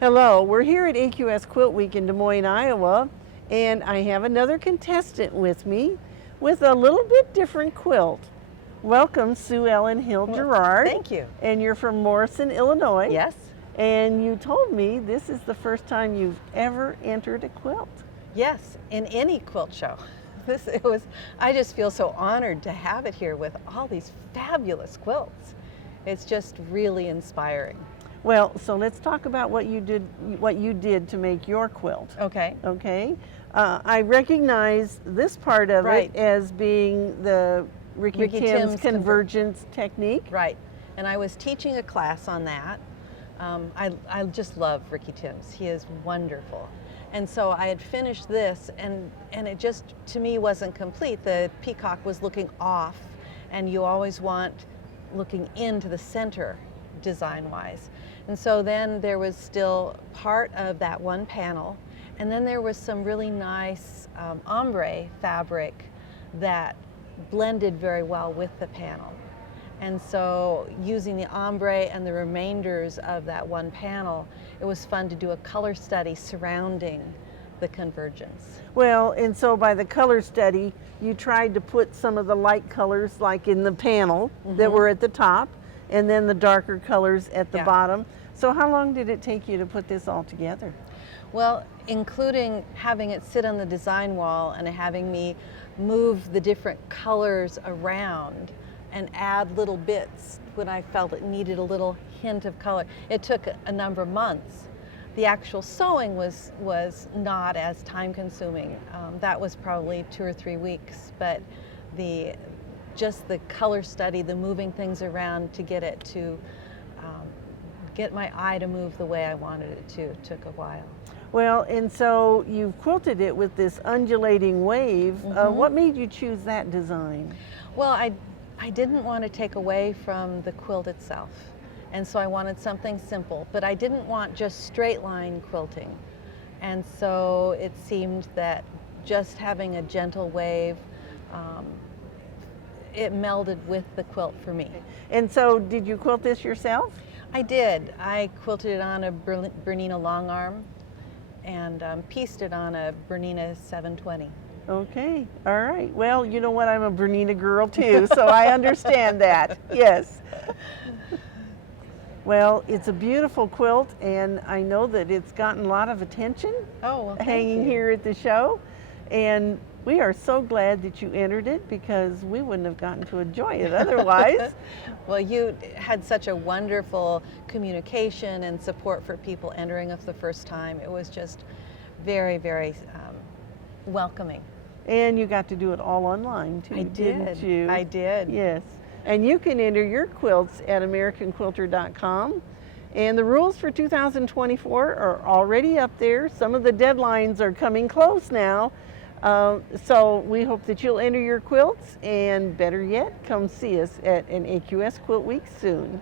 Hello, we're here at AQS Quilt Week in Des Moines, Iowa, and I have another contestant with me with a little bit different quilt. Welcome, Suellen Hill Girard. Thank you. And you're from Morrison, Illinois. Yes. And you told me this is the first time you've ever entered a quilt. Yes, in any quilt show. I just feel so honored to have it here with all these fabulous quilts. It's just really inspiring. Well, so let's talk about what you did to make your quilt. Okay. Okay. I recognize this part of it as being the Ricky Tims Convergence technique. Right. And I was teaching a class on that. I just love Ricky Tims. He is wonderful. And so I had finished this, and it just, to me, wasn't complete. The peacock was looking off, and you always want looking into the center design-wise. And so then there was still part of that one panel, and then there was some really nice ombre fabric that blended very well with the panel. And so using the ombre and the remainders of that one panel, it was fun to do a color study surrounding the convergence. Well, and so by the color study, you tried to put some of the light colors like in the panel that were at the top, and then the darker colors at the bottom. So how long did it take you to put this all together? Well, including having it sit on the design wall and having me move the different colors around and add little bits when I felt it needed a little hint of color. It took a number of months. The actual sewing was not as time consuming. That was probably 2 or 3 weeks, but just the color study, the moving things around to get it to get my eye to move the way I wanted it to took a while. Well, and so you've quilted it with this undulating wave. What made you choose that design? Well, I didn't want to take away from the quilt itself, and so I wanted something simple, but I didn't want just straight line quilting. And so it seemed that just having a gentle wave, it melded with the quilt for me. And so did you quilt this yourself? I did. I quilted it on a Bernina long arm and pieced it on a Bernina 720. Okay, all right. Well, you know what, I'm a Bernina girl too, so I understand that, yes. Well, it's a beautiful quilt, and I know that it's gotten a lot of attention hanging here at the show, and we are so glad that you entered it because we wouldn't have gotten to enjoy it otherwise. Well, you had such a wonderful communication and support for people entering for the first time. It was just very, very welcoming. And you got to do it all online too, didn't you? I did. Yes. And you can enter your quilts at AmericanQuilter.com. And the rules for 2024 are already up there. Some of the deadlines are coming close now. So we hope that you'll enter your quilts, and better yet, come see us at an AQS Quilt Week soon.